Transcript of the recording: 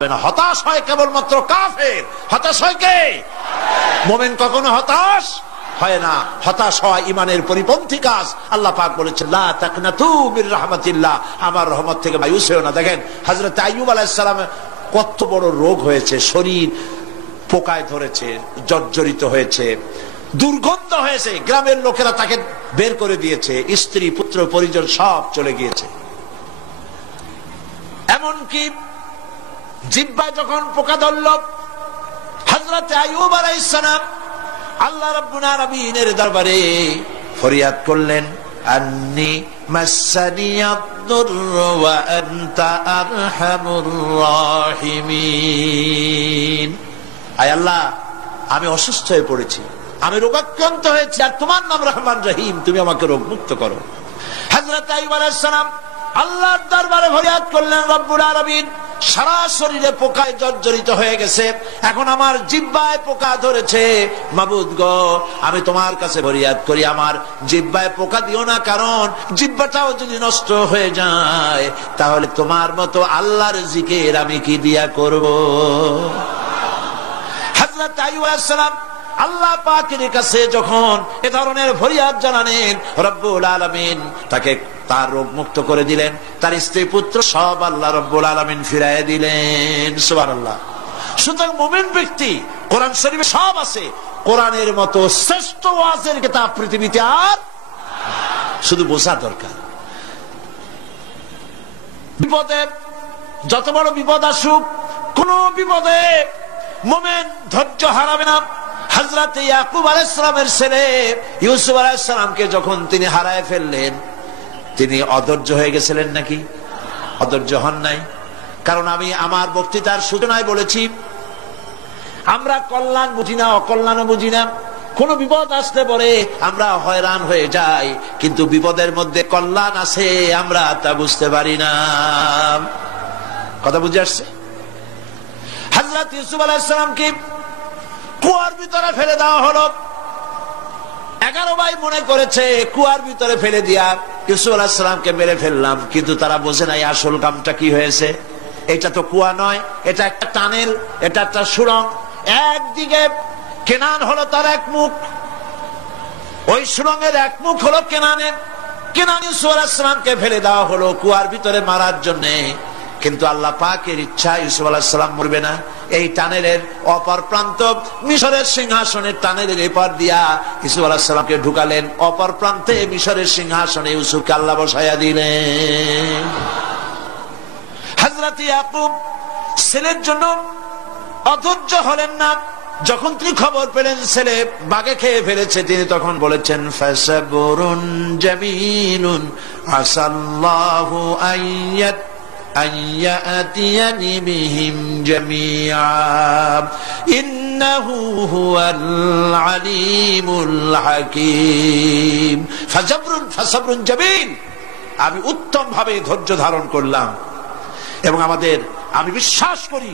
হতাশ হয় কেবলমাত্র কাফের। হতাশ হয় কে? মুমিন কখনো হতাশ হয় না। হতাশ হয় ইমানের পরিপন্থী কাজ। আল্লাহ পাক বলেছেন লা তাকনাতু মির রাহমাতিল্লাহ, আমার রহমত থেকে মায়ুস হয়ো না। দেখেন হযরত আইয়ুব আলাইহিস সালামের কত বড় রোগ হয়েছে, শরীর পোকায় ধরেছে, জর্জরিত হয়েছে, দুর্গন্ধ হয়েছে, গ্রামের লোকেরা তাকে বের করে দিয়েছে, স্ত্রী পুত্র পরিজন সব চলে গিয়েছে। এমনকি জিহ্বায় যখন পোকা ধরল, হযরত আইয়ুব আলাইহিস সালাম আল্লাহ রাব্বুল আলামিনের দরবারে ফরিয়াদ করলেন, আন্নী মাসসানিয়াদ-দুররু ওয়া আনতা আরহামুর রাহিমিন। আয় আল্লাহ, আমি অসুস্থ হয়ে পড়েছি, আমি রোগাক্রান্ত হয়েছি, আর তোমার নাম রহমান রহিম, তুমি আমাকে রোগ মুক্ত করো। হযরত আইয়ুব আলাইহিস সালাম আল্লাহর দরবারে ফরিয়াদ করলেন, রব্বুল আলামিন সারা শরীরে পোকায় জর্জরিত হয়ে গেছে, এখন আমার জিহ্বায় পোকা ধরেছে, মাবুদ গো আমি তোমার কাছে ফরিয়াদ করি আমার জিহ্বায় পোকা দিও না, কারণ জিহ্বাটাও যদি নষ্ট হয়ে যায় তাহলে তোমার মতো আল্লাহর জিকির আমি কি দিয়া করব। হযরত আইয়ুব আলাইহিস সালাম আল্লাহ পাকের কাছে যখন এ ধরনের ফরিয়াদ জানালেন, রব্বুল আলামিন তাকে তার রোগ মুক্ত করে দিলেন, তার স্ত্রী পুত্র সব আল্লাহ রব্বুল আলামিন ফিরাইয়া দিলেন। সুবহানাল্লাহ। সুতরাং মুমিন ব্যক্তি, কোরআন শরীফে সব আছে, কোরআনের মতো শ্রেষ্ঠ ওয়াজের কিতাব পৃথিবীতে আর শুধু বোঝা দরকার। বিপদে যত বড় বিপদ আসুক, কোন বিপদে মুমিন ধৈর্য হারাবে না। হযরত ইয়াকুব আলাইহিস সালামের ছেলে ইউসুফ আলাইহিস সালামকে যখন তিনি হারায় ফেললেন, তিনি অধৈর্য হয়ে গেছিলেন নাকি? অধৈর্য হন নাই। কারণ আমি আমার বক্তৃতার সূচনায় বলেছি, আমরা কল্যাণ বুঝি না, অকল্যাণও বুঝি না। কোন বিপদ আসতে পরে আমরা হয়রান হয়ে যাই, কিন্তু বিপদের মধ্যে কল্যাণ আছে আমরা তা বুঝতে পারি না। কথা বুঝে আসছে? হযরত ইউসুফ আলাইহিস সালামকে কুয়ার ভিতরে ফেলে দেওয়া হলো। 11 ভাই মনে করেছে কুয়ার ভিতরে ফেলে দিয়া ইউসুফ আলাইহিস সালামকে মেরে ফেললাম, কিন্তু তারা বোঝে নাই আসল কামটা কি হয়েছে। এটা তো কুয়া নয়, এটা একটা টানেল, এটা একটা সুড়ঙ্গ। একদিকে কেনান হলো তার এক মুখ, ওই সুড়ঙ্গের এক মুখ হলো কেনানের। কেনান ইউসুফ আলাইহিস সালামকে ফেলে দেওয়া হলো কুয়ার ভিতরে মারার জন্য, কিন্তু আল্লাহ পাকের ইচ্ছা ইউসুফ আলাইহিস সালাম মরবে না। এই টানেলের অপর প্রান্ত মিশরের সিংহাসনের টানেলের এপার দিয়া ইউসুফ আলাইহিস সালামকে ঢুকালেন, অপর প্রান্তে মিশরের সিংহাসনে ইউসুফকে আল্লাহ বসাইয়া দিলেন। হযরত ইয়াকুব ছেলের জন্য অধৈর্য হলেন না। যখন তিনি খবর পেলেন ছেলে বাঘে খেয়ে ফেলেছে, তিনি তখন বলেছেন, ফাসাবরুন জামিলুন আসাল্লাহু আইয়াত আইয়াতিয়ানি বিহিম জামিআ ইন্নাহু হুয়াল আলিমুল হাকীম। ফাসাবরুন জামিল, আমি উত্তম ভাবে ধৈর্য ধারণ করলাম, এবং আমি বিশ্বাস করি